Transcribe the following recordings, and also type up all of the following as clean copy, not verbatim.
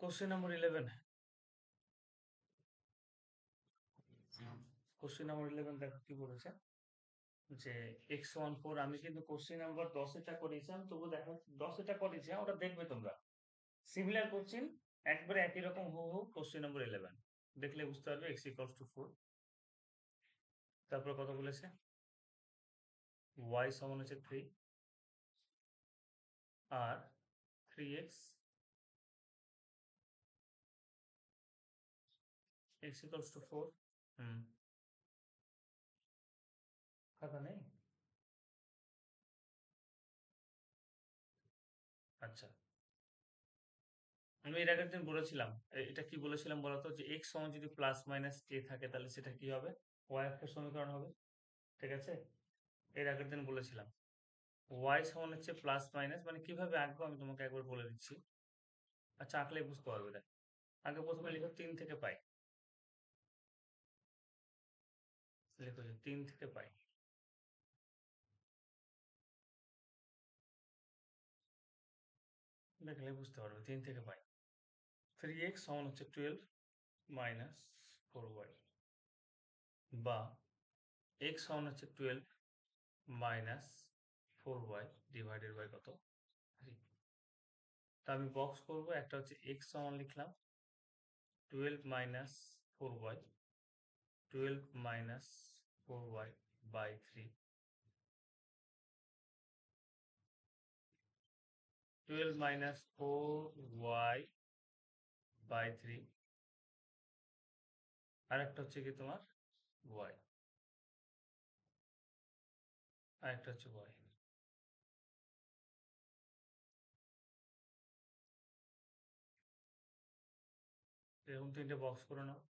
Question number 11। Question number 11 দেখো কি বলেছে যে x14। আমি কিন্তু কোশ্চেন নাম্বার 10 এটা করেছিলাম, তবু দেখো 10 এটা করেছি, ওটা দেখবে তোমরা। সিমিলার কোশ্চেন একবারে একই রকম হুবহু কোশ্চেন নাম্বার 11 দেখলে বুঝতে পারবে x ইকুয়ালস টু 4। তারপর কত বলেছে, y সমান হচ্ছে 3 আর 3x x ইকুয়ালস টু 4। হুম, খাতা নেই? আচ্ছা, আমি এর আগের দিন বলেছিলাম, এটা কি বলেছিলাম বলতো, যে x সমান যদি প্লাস মাইনাস k থাকে তাহলে সেটা কি হবে, y অক্ষের সমীকরণ হবে। ঠিক আছে, এর আগের দিন বলেছিলাম y সমান হচ্ছে প্লাস মাইনাস, মানে কিভাবে আঁকবো আমি তোমাকে একবার বলে দিচ্ছি। আচ্ছা, আঁকলে বুঝতে পারবে। দেখ, আগে প্রথমে লিখো 3 থেকে পাই। লিখো যে 3 থেকে পাই। দেখলে বুঝতে পারবে 3 থেকে পাই। 3x সমান হচ্ছে 12 মাইনাস 4y, বা x সমান হচ্ছে 12 মাইনাস 4y ডিভাইডেড বাই কত, 3। তা আমি বক্স করব, একটা হচ্ছে x সমান লিখলাম 12 minus 4y, 12 minus 4y by 3, 12 minus 4y by 3। আর একটা হচ্ছে কি তোমার y, আর একটা হচ্ছে y। এরকম 3টে বক্স করে নাও।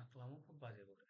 আঁকলামও খুব বাজে করে।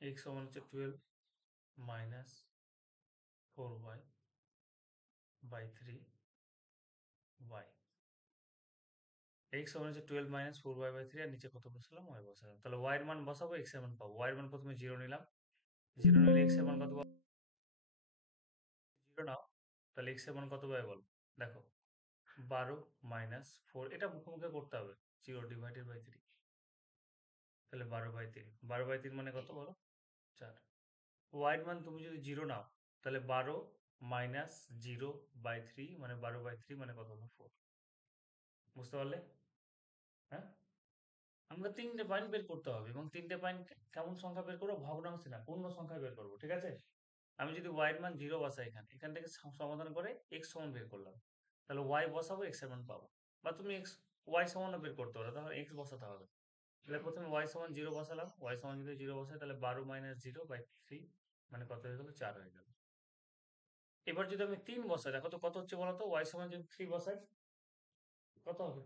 x সমান হচ্ছে 12 minus 4y by 3 y। x সমান হচ্ছে 12 মাইনাস 4y বাই 3, আর নিচে কত বসালাম, y বসালাম। তাহলে y এর মান বসাবো, x এর মান পাবো। y এর মান প্রথমে 0 নিলাম, 0 নিলে x এর মান কত পাবো, 0 নাও। তাহলে x এর মান কত পাবে বলো, দেখো 12 মাইনাস 4, এটা মুখে করতে হবে, 0 ডিভাইডেড বাই 3। তাহলে 12 বাই 3, 12 বাই 3 মানে কত বলো, 4। y এর মান তুমি যদি 0 নাও, তাহলে 12 মাইনাস 0 বাই 3 মানে 12 বাই 3 মানে কত হলো, 4। বুঝতে পারলে? হ্যাঁ, আমরা 3টে পয়েন্ট বের করতে হবে, এবং 3টে পয়েন্ট কেমন সংখ্যা বের করবো, ভগ্নাংশে না, পূর্ণ সংখ্যা বের করবো। ঠিক আছে, আমি যদি y এর মান 0 বসাই, এখান থেকে সমাধান করে x সমান বের করলাম, তাহলে y বসাবো, x এর মান পাবো। বা তুমি y সমানও বের করতে পারো, তাহলে x বসাতে হবে। তাহলে প্রথমে y সমান 0 বসালাম, y সমান যদি 0 বসাই, তাহলে 12 মাইনাস 0 বাই 3 মানে কত হয়ে গেল, 4 হয়ে গেল। এবার যদি আমি 3 বসাই, দেখো তো কত হচ্ছে বলো তো, y সমান যদি 3 বসাই কত হবে,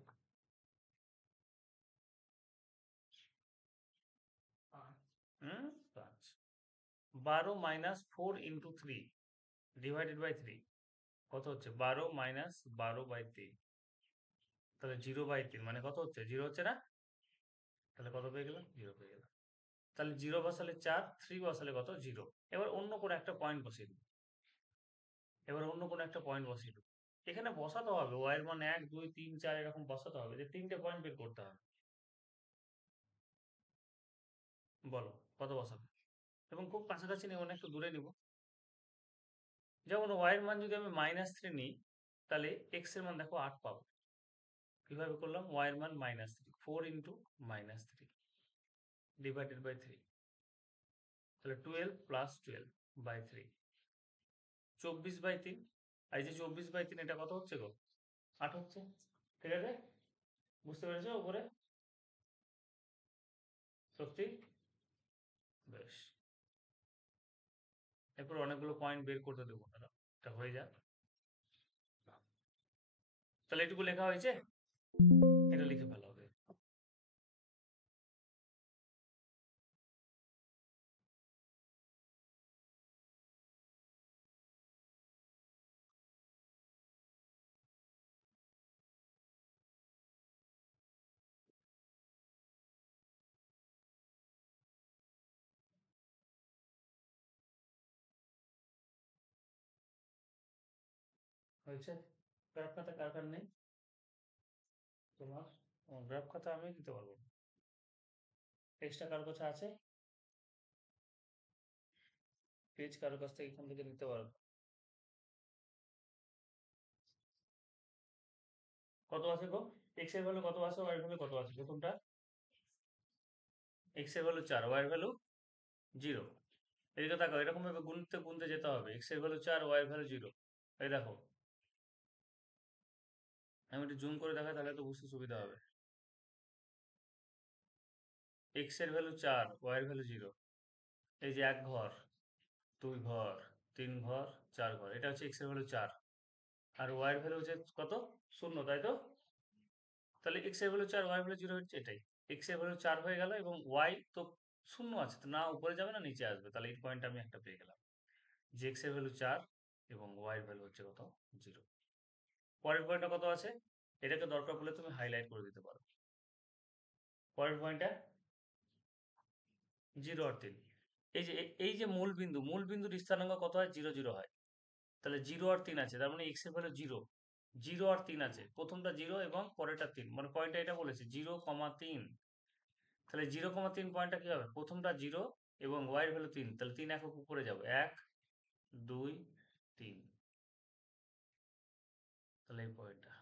হুম, 5। 12 মাইনাস 4 ইন্টু 3 ডিভাইডেড বাই 3 কত হচ্ছে, 12 মাইনাস 12 বাই 3, তাহলে 0 বাই 3 মানে কত হচ্ছে, 0 হচ্ছে না। তাহলে কত পেয়ে গেলাম, 0 পেয়ে গেলাম। তাহলে 0 বসালে 4, 3 বসালে কত, 0। এবার অন্য কোনো একটা পয়েন্ট বসিয়ে দিই, এবার অন্য কোনো একটা পয়েন্ট বসিয়ে দিই। এখানে বসাতে হবে y এর মান 1 2 3 4 এরকম বসাতে হবে, যে 3টে পয়েন্ট বের করতে হবে। বলো কত বসাবে, এবং খুব কাছাকাছি নেব না, একটু দূরে নিব। যেমন y এর মান যদি আমি -3 নিই, তাহলে x এর মান দেখো 8 পাবো। কিভাবে করলাম, y এর মান -3, 4 ইন্টু -3 ডিভাইডেড বাই 3। তাহলে 12 প্লাস 12 বাই 3, 24/3। এই যে 24/3 এটা কত হচ্ছে গো? 8 হচ্ছে। ঠিক আছে, বুঝতে পেরেছো উপরে? সত্যি? বেশ। এরপর অনেকগুলো পয়েন্ট বের করতে দেবো, দাঁড়াও, এটা হয়ে যাক। তাহলে এটুকু লেখা হয়েছে, এটা লিখে ফেলা হবে। হয়েছে? গ্রাফ খাতা কার কার নেই তোমার? গ্রাফ খাতা আমি দিতে পারবো না। এক্সট্রা কার কাছে আছে? পেজ কারোর কাছ থেকে এখান থেকে নিতে পারবো। কত আছে গো? এক্স এর ভ্যালু কত আছে, ওয়াই এর ভ্যালু কত আছে প্রথমটা? এক্স এর ভ্যালু 4, ওয়াই এর ভ্যালু 0। এদিকে তাকাও, এরকম ভাবে গুনতে গুনতে যেতে হবে। এক্স এর ভ্যালু 4, ওয়াই এর ভ্যালু 0। এই দেখো, আমি একটু জুম করে দেখাই, তাহলে তো বুঝতে সুবিধা হবে। এক্স এর ভ্যালু 4, ওয়াই এর ভ্যালু 0। এই যে 1 ঘর, 2 ঘর, 3 ঘর, 4 ঘর, এটা হচ্ছে এক্স এর ভ্যালু 4। আর ওয়াই এর ভ্যালু হচ্ছে কত? 0, তাই তো? তাহলে এক্স এর ভ্যালু 4, ওয়াই এর ভ্যালু 0 হচ্ছে এটাই। এক্স এর ভ্যালু 4 হয়ে গেল এবং ওয়াই তো 0 আছে, তো না উপরে যাবে না নিচে আসবে, তাহলে এই পয়েন্ট আমি একটা পেয়ে গেলাম যে এক্স এর ভ্যালু 4 এবং ওয়াই এর ভ্যালু হচ্ছে কত? 0। পরের পয়েন্টটা কত আছে? এটাকে দরকার পড়লে তুমি হাইলাইট করে দিতে পারো। পরের পয়েন্টটা 0 আর 3। এই যে মূল বিন্দুর স্থানাঙ্ক কত হয়? 0 0 হয়। তাহলে 0 আর 3 আছে, তার মানে এক্স এর ভ্যালু 0। 0 আর 3 আছে, প্রথমটা 0 এবং পরেরটা 3, মানে পয়েন্টটা এটা বলেছে 0,3। তাহলে 0,3 পয়েন্টটা কি হবে? প্রথমটা 0 এবং ওয়াই এর ভ্যালু 3, তাহলে 3 একক উপরে যাবে, 1 2 3। তাহলে এই পয়েন্টটা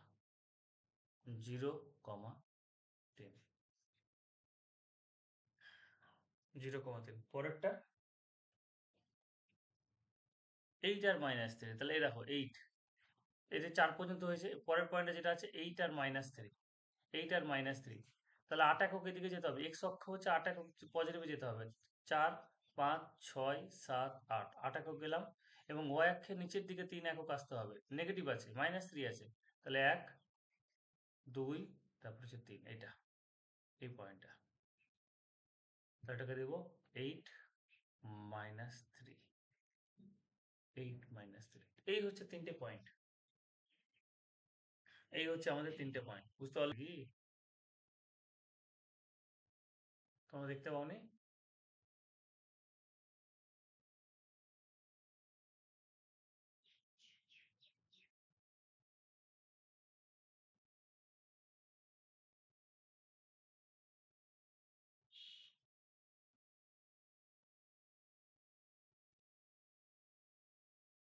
0,3, 0,3। পরেরটা 8 আর -3, তাহলে এই দেখো 8, এই যে 4 পর্যন্ত হয়েছে। পরের পয়েন্টে যেটা আছে 8 আর -3, 8 আর -3। তাহলে 8 একক এদিকে যেতে হবে, এক্স অক্ষ হচ্ছে 8 একক পজিটিভে যেতে হবে। 4 5 6 7 8, 8 একক গেলাম। এবং ওয়াই অক্ষের নিচের দিকে 3 একক আসতে হবে, নেগেটিভ আছে, -3 আছে। তাহলে 1 2, তারপর হচ্ছে 3, এইটা, এই পয়েন্টটা। তাহলে এটাকে দেবো 8 -3, 8 -3। এই হচ্ছে 3টে পয়েন্ট। এই হচ্ছে আমাদের 3টে পয়েন্ট, বুঝতে পারলে কি? তোমরা দেখতে পাওনি?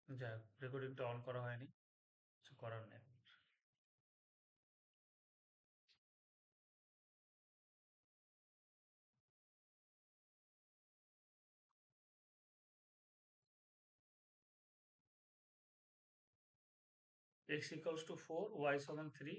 যাই হোক, রেকর্ডিংটা অন করা হয়নি, কিছু করার নেই। x equals to 4, y সমান 3।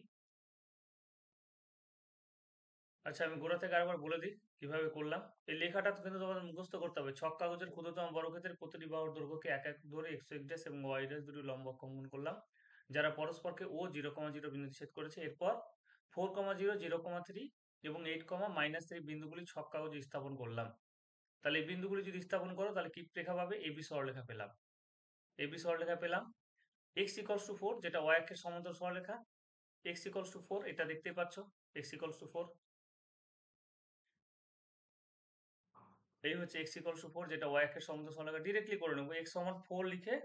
আচ্ছা, আমি গোড়া থেকে আরেকবার বলে দিই কিভাবে করলাম। এই লেখাটা তো কিন্তু তোমাদের মুখস্থ করতে হবে। ছক কাগজের ক্ষুদ্রতম বর্গক্ষেত্রের প্রতিটি বাহুর দৈর্ঘ্যকে এক এক ধরে x ড্যাশ এবং y ড্যাশ দুটি লম্ব অঙ্কন করলাম, যারা পরস্পরকে ও 0,0 বিন্দুতে ছেদ করেছে। এরপর 4,0 0,3 এবং 8,-3 বিন্দুগুলি ছক কাগজে স্থাপন করলাম। তাহলে এই বিন্দুগুলি যদি স্থাপন করো তাহলে কি রেখা পাবে? এবি সরলরেখা পেলাম। এবি সরলরেখা পেলাম। x equals to 4, যেটা y অক্ষের সমান্তরাল সরলরেখা। x equals to 4, এটা দেখতেই পাচ্ছ, x equals to 4। এই হচ্ছে x equals to 4, যেটা y অক্ষের সমান্তরাল সরলরেখা। ডিরেক্টলি করে নেবো, x সমান 4 লিখে,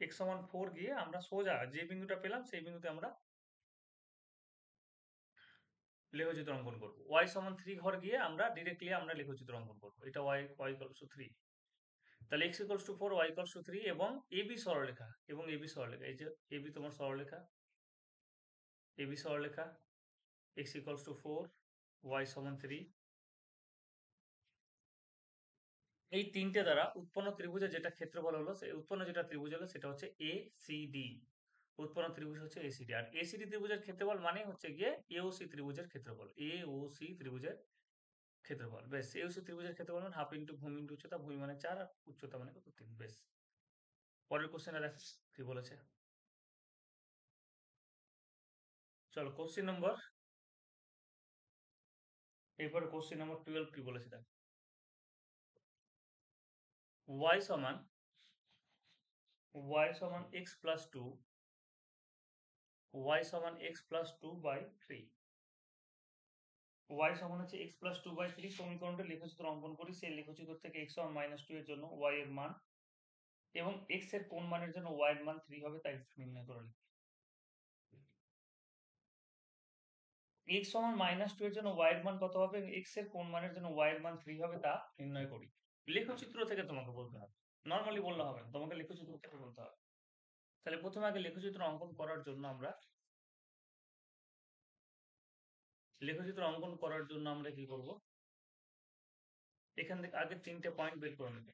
x সমান 4 গিয়ে আমরা সোজা যে বিন্দুটা পেলাম সেই বিন্দুতে আমরা লেখচিত্র অঙ্কন করবো। y সমান 3 ঘর গিয়ে আমরা ডিরেক্টলি আমরা লেখচিত্র অঙ্কন করবো। এটা y equals to 3। তাহলে x equals to 4, y equals to 3 এবং ab সরলরেখা, এবং ab সরলরেখা, এই যে ab তোমার সরলরেখা, ab সরলরেখা, x equals to 4, y সমান 3। এই তিনটে দ্বারা উৎপন্ন ত্রিভুজের যেটা ক্ষেত্রফল হলো, সেই উৎপন্ন যেটা ত্রিভুজ হলো সেটা হচ্ছে এসিডি। উৎপন্ন ত্রিভুজ হচ্ছে এসিডি, আর এসিডি ত্রিভুজের ক্ষেত্রফল মানে হচ্ছে গিয়ে এওসি ত্রিভুজের ক্ষেত্রফল। এওসি ত্রিভুজের ক্ষেত্রফল, বেশ। এওসি ত্রিভুজের ক্ষেত্রফল মানে হাফ ইন্টু ভূমি ইন্টু উচ্চতা, ভূমি মানে 4 আর উচ্চতা মানে কত 3, বেশ। পরের কোশ্চেনে দেখ কি বলেছে। চলো কোশ্চেন নম্বর, এরপরে কোশ্চেন নম্বর 12 কি বলেছে দেখ। y সমান x প্লাস 2, y সমান x প্লাস 2/3, y সমান হচ্ছে x প্লাস 2/3 সমীকরণটা লেখচিত্র অঙ্কন করি। সেই লেখচিত্র থেকে x সমান -2 এর জন্য y এর মান এবং x এর কোন মানের জন্য y এর মান 3 হবে তাই নির্ণয় করে লিখি। x সমান -2 এর জন্য y এর মান কত হবে, x এর কোন মানের জন্য y এর মান 3 হবে তা নির্ণয় করি। লেখচিত্র থেকে তোমাকে বলতে হবে, নরমালি বললে হবে না, তোমাকে লেখচিত্র থেকে বলতে হবে। তাহলে প্রথমে আগে লেখচিত্র অঙ্কন করার জন্য আমরা কি করব, এখান থেকে আগে 3টে পয়েন্ট বের করে নেব।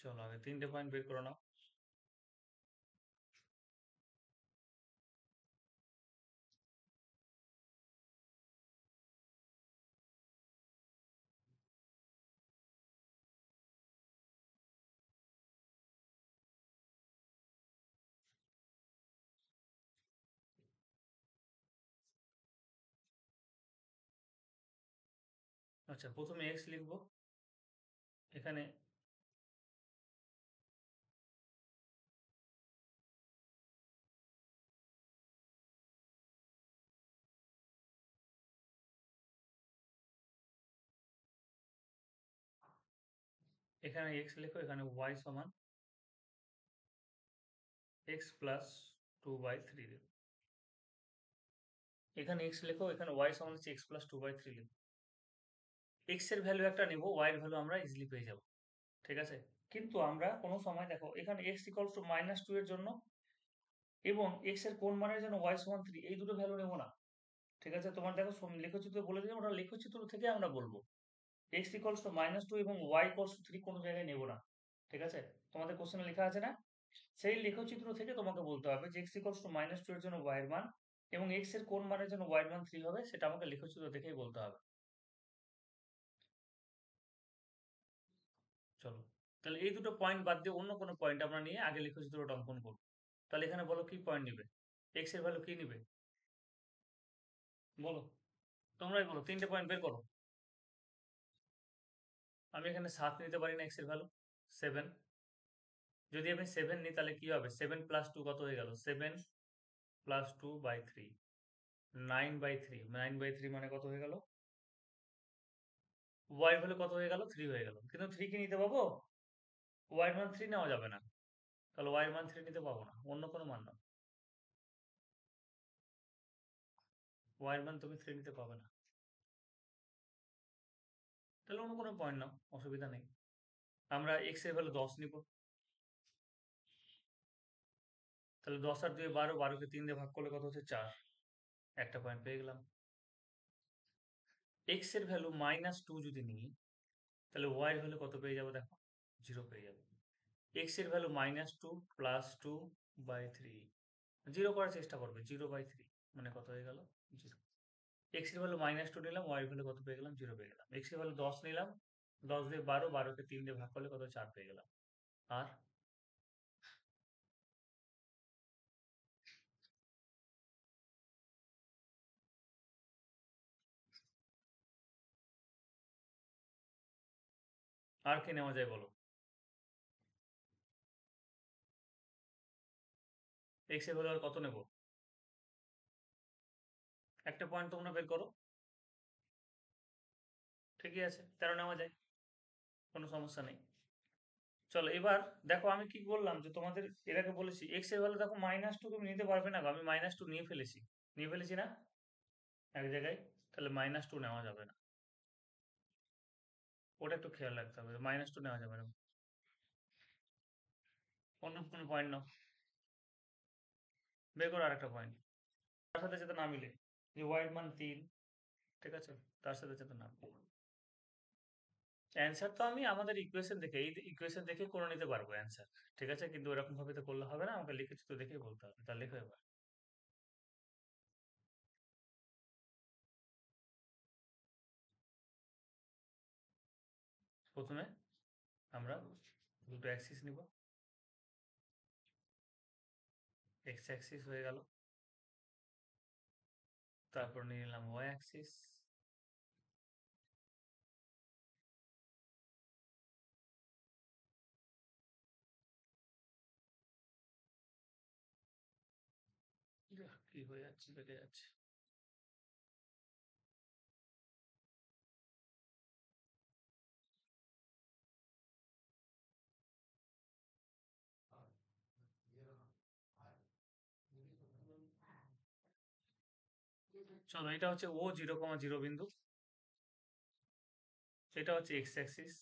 চলো আগে 3টে পয়েন্ট বের করে নাও। আচ্ছা, প্রথমে x লিখব। এখানে x লিখো, এখানে y সমান x প্লাস 2/3 লিখো। এখানে x লিখো, এখানে y সমান হচ্ছে x প্লাস 2/3 লিখো। x এর ভ্যালু একটা নেব, y এর ভ্যালু আমরা ইজিলি পেয়ে যাব, ঠিক আছে। কিন্তু আমরা কোনো সময় দেখো এখানে x ইকুয়ালস টু -2 এর জন্য এবং x এর কোন মানের জন্য y সমান 3, এই দুটো ভ্যালু নেব না, ঠিক আছে। তোমার দেখো লেখচিত্র বলে দিলাম, ওটা লেখচিত্র থেকে আমরা বলবো। x ইকুয়ালস টু -2 এবং y ইকুয়ালস টু 3 কোনো জায়গায় নেব না, ঠিক আছে। তোমাদের কোশ্চেনে লেখা আছে না, সেই লেখচিত্র থেকে তোমাকে বলতে হবে যে x ইকুয়ালস টু -2 এর জন্য y এর মান এবং x এর কোন মানের জন্য y এর মান 3 হবে, সেটা আমাকে লেখচিত্র দেখেই বলতে হবে। চলো, তাহলে এই দুটো পয়েন্ট বাদ দিয়ে অন্য কোনো পয়েন্ট আমরা নিয়ে আগে লেখচিত্রটা অঙ্কন করবো। তাহলে এখানে বলো কি পয়েন্ট নিবে, x এর ভ্যালু কি নিবে, বলো, তোমরাই বলো, 3টে পয়েন্ট বের করো। আমি এখানে 7 নিতে পারি না, x এর ভ্যালু 7। যদি আমি 7 নিই তাহলে কি হবে, 7 প্লাস 2 কত হয়ে গেল, 7 প্লাস 2/3, 9/3, 9/3 মানে কত হয়ে গেল, y এর ভ্যালু কত হয়ে গেল, 3 হয়ে গেল। কিন্তু 3 কি নিতে পাবো, y এর মান 3 নেওয়া যাবে না, তাহলে y এর মান 3 নিতে পাবো না, অন্য কোনো মান নাও, y এর মান তুমি 3 নিতে পাবে না, তাহলে অন্য কোনো পয়েন্ট নাও, অসুবিধা নেই। আমরা x এর ভ্যালু 10 নিব, তাহলে 10 আর 2 12, 12 কে 3 দিয়ে ভাগ করলে কত হচ্ছে 4, একটা পয়েন্ট পেয়ে গেলাম। x এর ভ্যালু -2 যদি নিই তাহলে y এর ভ্যালু কত পেয়ে যাবো দেখো, 0 পেয়ে যাবো। x এর ভ্যালু -2 প্লাস 2/3, 0 করার চেষ্টা করবে, 0/3 মানে কত হয়ে গেল, 0। x এর ভ্যালু -2 নিলাম, y এর ভ্যালু কত পেয়ে গেলাম, 0 পেয়ে গেলাম। x এর ভ্যালু 10 নিলাম, 10 দিয়ে 12, 12 কে 3 দিয়ে ভাগ করলে কত, 4 পেয়ে গেলাম। আর আর কি নেওয়া যায় বলো, x এর ভ্যালু আর কত নেব, একটা পয়েন্ট তোমরা বের করো। ঠিকই আছে, 13 নেওয়া যায়, কোনো সমস্যা নেই। চলো এবার দেখো, আমি কি বললাম যে তোমাদের এর আগে বলেছি x এর ভ্যালু দেখো -2 তুমি নিতে পারবে না গো, আমি -2 নিয়ে ফেলেছি, না এক জায়গায়। তাহলে -2 নেওয়া যাবে না। ওটা একটু খেয়াল রাখতে হবে, -2 নেওয়া যাবে না। অন্য কোনো পয়েন্ট নাও, বের করো আরেকটা পয়েন্ট তার সাথে যাতে না মিলে, যে y এর মান 3, ঠিক আছে, তার সাথে যাতে না মিলে। অ্যান্সার তো আমি আমাদের ইকুয়েশন দেখে, এই ইকুয়েশন দেখে করে নিতে পারবো অ্যান্সার, ঠিক আছে, কিন্তু ওরকম ভাবে তো করলে হবে না, আমাকে লিখে চিত্র দেখেই বলতে হবে। তাহলে লেখো এবার। প্রথমে আমরা দুটো অ্যাক্সিস নিব, এক্স অ্যাক্সিস হয়ে গেল, তারপর নিয়ে নিলাম ওয়াই অ্যাক্সিস, কি হয়ে যাচ্ছে, বেঁকে যাচ্ছে। চলো, এটা হচ্ছে ও 0,0 বিন্দু, এটা হচ্ছে এক্স অ্যাক্সিস,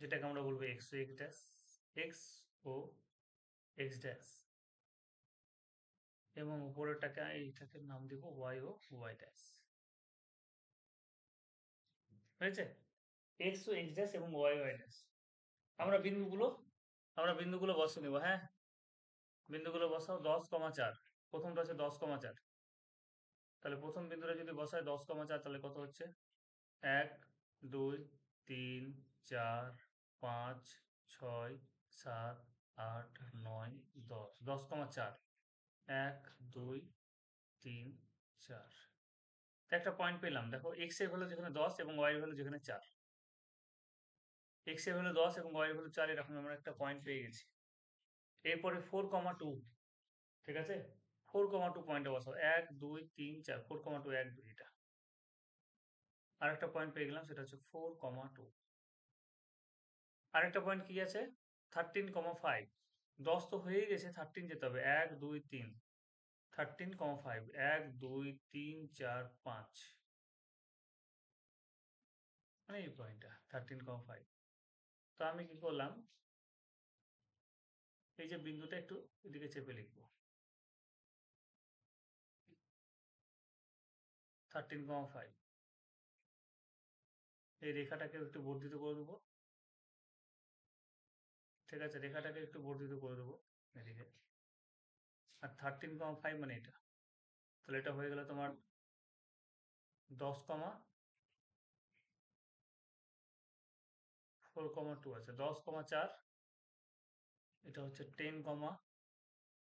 যেটাকে আমরা বলবো এক্স ও এক্স ড্যাশ, এক্স ও এক্স ড্যাশ, এবং উপরেরটাকে এইটাকে নাম দিব ওয়াই ও ওয়াই ড্যাশ। হয়েছে? এক্স ও এক্স ড্যাশ এবং ওয়াই ওয়াই ড্যাশ। আমরা বিন্দুগুলো আমরা বিন্দুগুলো বসে নেব, হ্যাঁ, বিন্দুগুলো বসাও। 10,4, প্রথমটা হচ্ছে 10,4, তাহলে প্রথম বিন্দুটা যদি বসায় 10,4, তাহলে কত হচ্ছে? 1, 2, 3, 4, 5, 6, 7, 8, 9, 10, 10,4, 1, 2, 3, 4, একটা পয়েন্ট পেলাম। দেখো, এক্স এর ভ্যালু যেখানে 10 এবং ওয়াই এর ভ্যালু যেখানে 4, এক্স এর ভ্যালু 10 এবং ওয়াই এর ভ্যালু 4, এরকম আমরা একটা পয়েন্ট পেয়ে গেছি। এরপরে 4,2, ঠিক আছে, 4,2 পয়েন্টে বসাও, 1, 2, 3, 4, 4,2, 1, 2, এটা আরেকটা পয়েন্ট পেয়ে গেলাম, সেটা হচ্ছে 4,2। আরেকটা পয়েন্ট কি আছে? 13,5, 10 তো হয়েই গেছে, 13 যেতে হবে, 1, 2, 3, 13,5, 1, 2, 3, 4, 5, মানে এই পয়েন্টটা 13,5। তো আমি কি করলাম, এই যে বিন্দুটা একটু এদিকে চেপে লিখবো, 13,5, এই রেখাটাকে একটু বর্ধিত করে দেবো, ঠিক আছে, রেখাটাকে একটু বর্ধিত করে দেবো এদিকে। আর 13,5 মানে এটা, তাহলে এটা হয়ে গেল তোমার 10,4,2 আছে, 10,4, এটা হচ্ছে 10,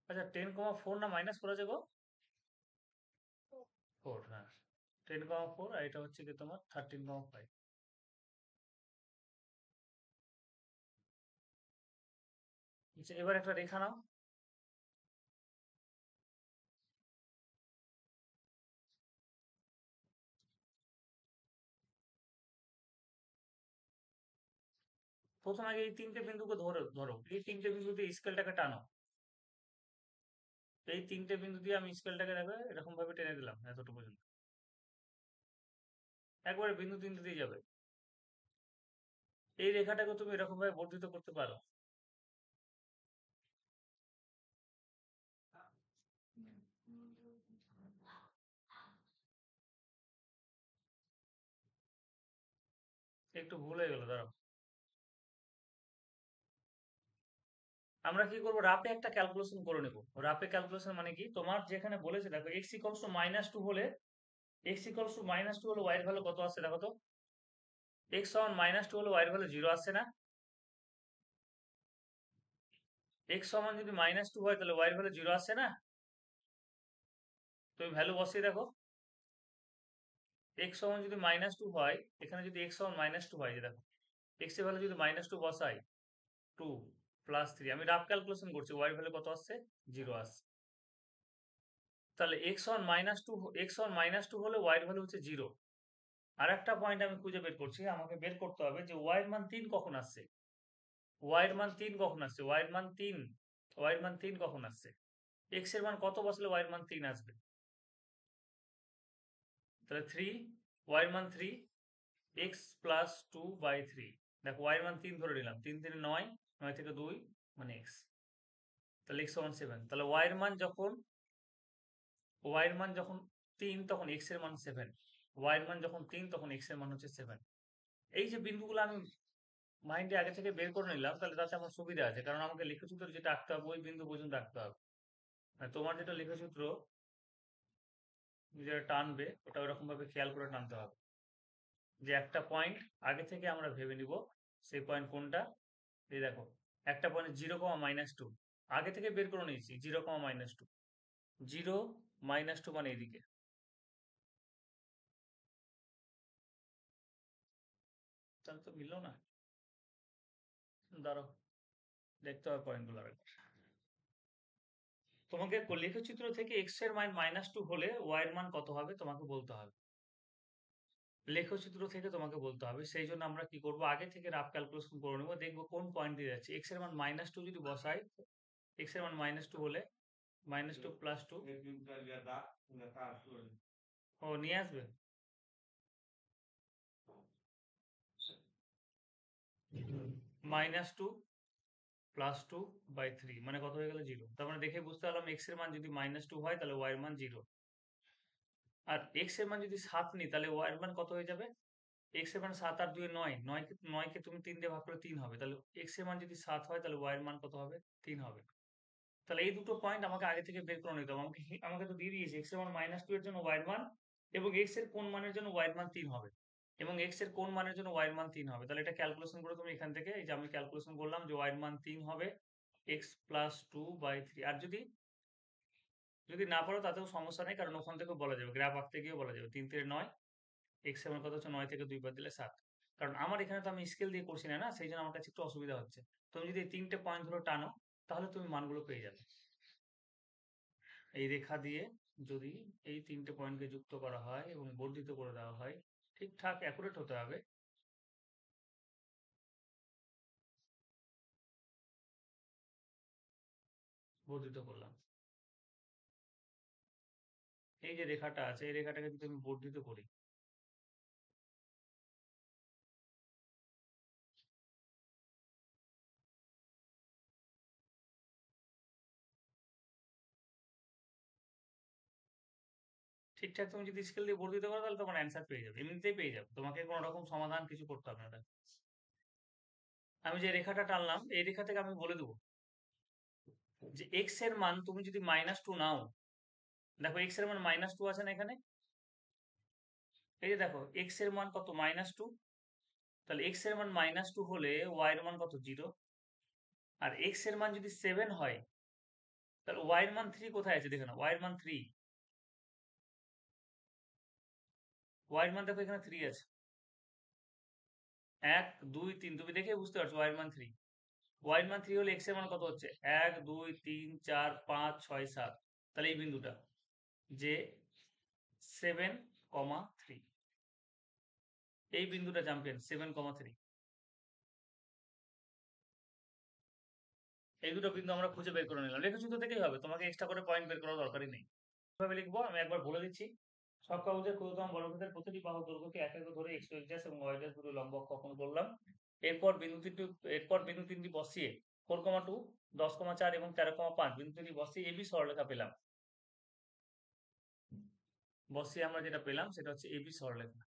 আচ্ছা 10,4 না -4 আছে গো? 4, হ্যাঁ, 10,4, আর এটা হচ্ছে কি তোমার 13,5। আচ্ছা, এবার একটা রেখা নাও, প্রথম আগে এই তিনটে বিন্দুকে ধরো ধরো, এই তিনটে বিন্দু দিয়ে স্কেলটাকে টানো, এই তিনটে বিন্দু দিয়ে আমি স্কেলটাকে দেখো এরকম ভাবে টেনে দিলাম এতটুকু পর্যন্ত, একবারে বিন্দু তিনটে দিয়ে যাবে। এই রেখাটাকে তুমি এরকম ভাবে বর্ধিত করতে পারো। একটু ভুল হয়ে গেল, দাঁড়াও, আমরা কি করবো, রাফে একটা ক্যালকুলেশন করে নেব। রাফে ক্যালকুলেশন মানে কি, তোমার যেখানে বলেছে দেখো, এক্স ইকলস টু -2 হলে, ওয়াই এর ভ্যালু কত আসছে দেখো তো, এক্স সমান -2 হলে ওয়াই এর ভ্যালু 0 আসছে না? এক্স সমান যদি -2 হয়, তাহলে ওয়াই এর ভ্যালু 0 আসছে না? তুমি ভ্যালু বসিয়ে দেখো, এক্স সমান যদি -2 হয়, এখানে যদি এক্স সমান -2 হয়, যে দেখো, এক্স এর ভ্যালু যদি -2 বসাই, 2 + 3, আমি রাফ ক্যালকুলেশন করছি, ওয়াই এর ভ্যালু কত আসছে? 0 আসছে। তাহলে এক্স সমান -2 হলে ওয়াই এর ভ্যালু হচ্ছে 0। আর একটা পয়েন্ট আমি খুঁজে বের করছি, আমাকে বের করতে হবে যে ওয়াই এর মান 3 কখন আসছে, ওয়াই এর মান 3 কখন আসছে, ওয়াই এর মান 3, ওয়াই এর মান 3 কখন আসছে, এক্স এর মান কত বসলে ওয়াই এর মান 3 আসবে? তাহলে 3 y এর মান 3 x প্লাস 2/3। দেখো y এর মান 3 ধরে নিলাম, 3 3 9, 9 থেকে 2 মানে x। তাহলে x সমান 7। তাহলে y এর মান যখন 3 তখন x এর মান 7। y এর মান যখন 3 তখন x এর মান হচ্ছে 7। এই যে বিন্দুগুলো আমি মাইন্ডে আগে থেকে বের করে নিলাম, তাহলে তাতে আমার সুবিধা আছে, কারণ আমাকে লেখচিত্র যেটা আঁকতে হবে ওই বিন্দু পর্যন্ত আঁকতে হবে। মানে তোমার যেটা লেখচিত্র যেটা টানবে ওটা ওরকম ভাবে খেয়াল করে টানতে হবে যে একটা পয়েন্ট আগে থেকে আমরা ভেবে নিব সেই পয়েন্ট কোনটা। এই দেখো, একটা পয়েন্ট 0, -2 আগে থেকে বের করে নিয়েছি, 0, -2, 0, -2 মানে এদিকে। তাহলে তো মিললো না, দাঁড়াও দেখতে হবে পয়েন্টগুলো আরেকবার। তোমাকে লেখচিত্র থেকে এক্স এর মান -2 হলে ওয়াই এর মান কত হবে তোমাকে বলতে হবে। লেখচিত্র থেকে তোমাকে বলতে হবে, সেই জন্য আমরা কি করব, আগে থেকে রাফ ক্যালকুলেশন করে নেবো, দেখবো কোন পয়েন্ট দিয়ে যাচ্ছে। এক্স এর মান -2 যদি বসাই, এক্স এর মান -2 হলে -2 + 2 ও নিয়ে আসবে -2 + 2/3 মানে কত হয়ে গেল 0। তার মানে দেখে বুঝতে পারলাম এক্স এর মান যদি -2 হয় তাহলে ওয়াই এর মান 0। আর এক্স এর মান যদি 7 নিই তাহলে ওয়াই এর মান কত হয়ে যাবে। এক্স এর মান 7 আর 2 9, 9 কে তুমি 3 দিয়ে ভাগ করলে 3 হবে। তাহলে এক্স এর মান যদি 7 হয় তাহলে ওয়াই এর মান কত হবে, 3 হবে। তাহলে এই দুটো পয়েন্ট আমাকে আগে থেকে বের করে নিতে হবে। আমাকে তো দিয়ে দিয়েছে এক্স এর মান -2 এর জন্য ওয়াই এর মান, এবং এক্স এর কোন মানের জন্য ওয়াই এর মান 3 হবে, এবং এক্স এর কোন মানের জন্য ওয়াই এর মান 3 হবে। তাহলে এটা ক্যালকুলেশন করে তুমি এখান থেকে, এই যে আমি ক্যালকুলেশন করলাম যে ওয়াই এর মান 3 হবে এক্স প্লাস 2/3। আর যদি যদি না পারো তাতেও সমস্যা নেই, কারণ ওখান থেকেও বলা যাবে, গ্রাফ আঁকতে গিয়েও বলা যাবে 3 3 9, এক্স এর মান কত হচ্ছে 9 থেকে 2 বাদ দিলে 7। কারণ আমার এখানে তো আমি স্কেল দিয়ে করছি না, সেই জন্য আমার কাছে একটু অসুবিধা হচ্ছে। তুমি যদি এই 3টে পয়েন্ট ধরে টানো তাহলে তুমি মানগুলো পেয়ে যাবে। এই রেখা দিয়ে যদি এই 3টে পয়েন্টকে যুক্ত করা হয় এবং বর্ধিত করে দেওয়া হয়, ঠিকঠাক অ্যাকুরেট হতে হবে। বর্ধিত করলাম, এই যে রেখাটা আছে এই রেখাটাকে যদি আমি বর্ধিত করি, ঠিকঠাক তুমি যদি স্কেল দিয়ে বর্ধিত করো তাহলে তোমার অ্যান্সার পেয়ে যাবে, এমনিতেই পেয়ে যাবে, তোমাকে কোনো রকম সমাধান কিছু করতে হবে না। আমি যে রেখাটা টানলাম এই রেখা থেকে আমি বলে দেবো যে এক্স এর মান তুমি যদি -2 নাও, দেখো এক্স এর মান -2 আছে না এখানে, এই যে দেখো এক্স এর মান কত -2, তাহলে এক্স এর মান -2 হলে ওয়াই এর মান কত 0। আর এক্স এর মান যদি 7 হয় তাহলে ওয়াই এর মান 3 কোথায় আছে দেখে নাও, ওয়াই এর মান 3, ওয়াই এর মান দেখো এখানে 3 আছে, 1 2 3, তুমি দেখে বুঝতে পারছো ওয়াই এর মান 3। ওয়াই এর মান 3 হলে এক্স এর মান কত হচ্ছে 1 2 3 4 5 6 7। তাহলে এই বিন্দুটা যে 7,3, এই বিন্দুটা চ্যাম্পিয়ন 7,3। এই দুটো বিন্দু আমরা খুঁজে বের করে নিলাম, লেখচিত্র থেকেই হবে, তোমাকে এক্সট্রা করে পয়েন্ট বের করার দরকারই নেই। কিভাবে লিখবো আমি একবার বলে দিচ্ছি। সবকক্ষের ক্ষুদ্রতম বর্গক্ষেত্রের প্রতিটি বাহুর দৈর্ঘ্যকে এক একক ধরে এক্স অ্যাক্সিস এবং ওয়াই অ্যাক্সিস দুটো লম্ব অক্ষ অঙ্কন করলাম। এরপর বিন্দু তিনটি বসিয়ে 4,2, 10,4 এবং 13,5 বিন্দু তিনটি বসিয়ে এবি সরলরেখা পেলাম। বসিয়ে আমরা যেটা পেলাম সেটা হচ্ছে এবি সরলরেখা।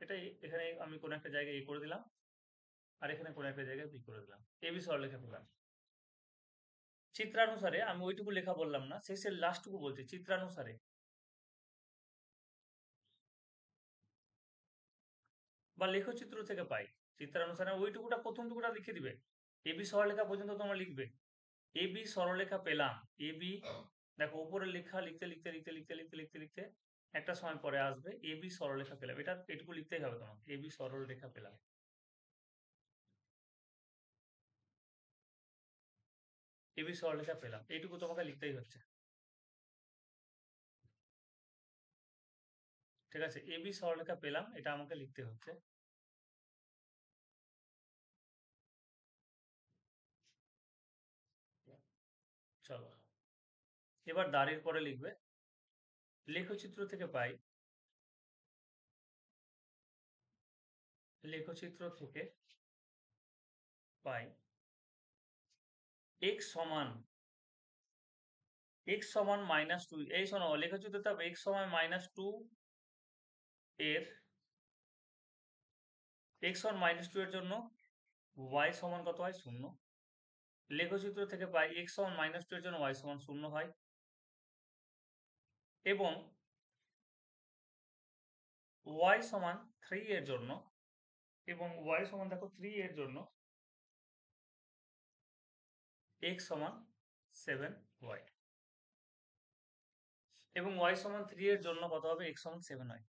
এটাই এখানে আমি কোনো একটা জায়গায় এ করে দিলাম, আর এখানে কোনো একটা জায়গায় বি করে দিলাম, এবি সরলরেখা পেলাম। চিত্রানুসারে আমি ওইটুকু লেখা বললাম না, শেষের লাস্টটুকু বলছি, চিত্রানুসারে বা লেখচিত্র থেকে পাই। চিত্রানুসারে ওইটুকুটা প্রথমটুকুটা লিখে দিবে, এবি সরলরেখা পর্যন্ত তোমরা লিখবে। এবি সরলরেখা পেলাম, এবি, দেখো উপরে লেখা লিখতে লিখতে লিখতে লিখতে লিখতে লিখতে লিখতে একটা সময় পরে আসবে এবি সরলরেখা পেলাম, এটা এটুকু লিখতেই হবে তোমাকে, এবি সরলরেখা পেলাম। এবি সরলরেখা পেলাম, এইটুকু তোমাকে লিখতেই হচ্ছে। ঠিক আছে, এবি সরলরেখা পেলাম এটা আমাকে লিখতে হচ্ছে। চলো এবার দাঁড়ির পরে লিখবে লেখচিত্র থেকে পাই লেখচিত্র থেকে পাই x সমান -2, এই শোনো, লেখচিত্রতে x সমান -2 এর x সমান -2 এর জন্য y সমান কত হয়? 0। লেখচিত্র থেকে পাই x সমান -2 এর জন্য y সমান 0 হয়, এবং y সমান 3 এর জন্য, y সমান দেখো 3 এর জন্য x সমান 7y, এবং y সমান 3 এর জন্য কত হবে? x সমান 7 হয়।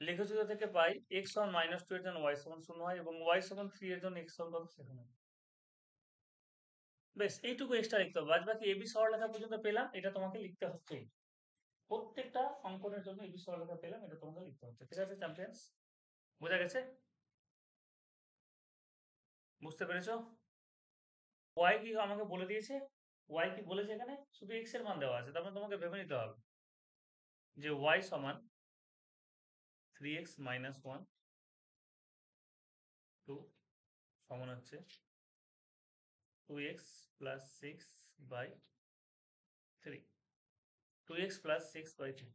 লেখচিত্র থেকে পাই x সমান -2 এর জন্য y সমান 0 হয়, এবং y সমান 3 এর জন্য x সমান কত? 7 হয়। বেশ, এইটুকু এক্সট্রা লিখতে হবে। বাকি এবি সরলরেখা পর্যন্ত পেলাম, এটা তোমাকে লিখতে হচ্ছে। প্রত্যেকটা অঙ্কনের জন্য এবি সরলরেখা পেলাম, এটা তোমাকে লিখতে হচ্ছে। ঠিক আছে চ্যাম্পিয়ন্স? বোঝা গেছে? বুঝতে পেরেছো? y কি আমাকে বলে দিয়েছে? y কি বলেছে এখানে? শুধু x এর মান দেওয়া আছে, তার মানে তোমাকে ভেবে নিতে হবে যে y সমান 3x - 1 2 সমান হচ্ছে 2x + 6/3, 2x + 6/3।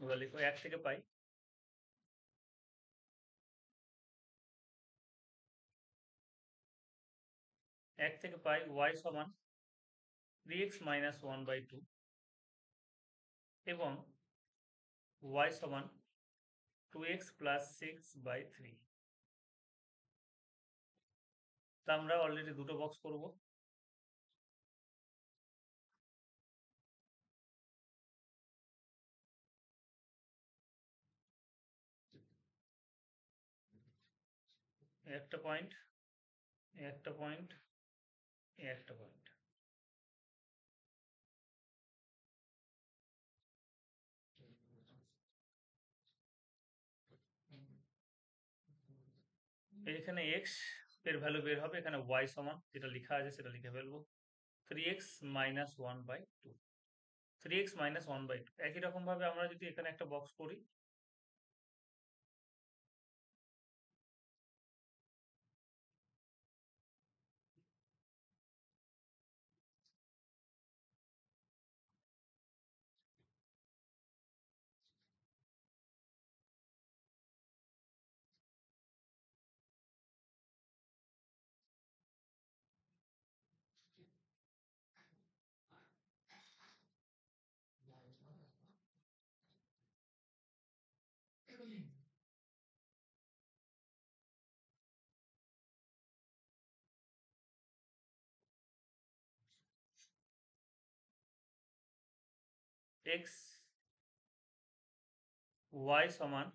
এবার লিখো 1 থেকে পাই y সমান 3x - 1/2, এবং y সমান 2x + 6/3। তা আমরা অলরেডি দুটো বক্স করব। একটা পয়েন্ট, একটা পয়েন্ট, একটা পয়েন্ট। এখানে x এর ভ্যালু বের হবে, এখানে y সমান যেটা লেখা আছে সেটা লিখে ফেলবো 3x - 1/2, 3x - 1/2। একই রকম ভাবে আমরা যদি এখানে একটা বক্স করি, x y সমান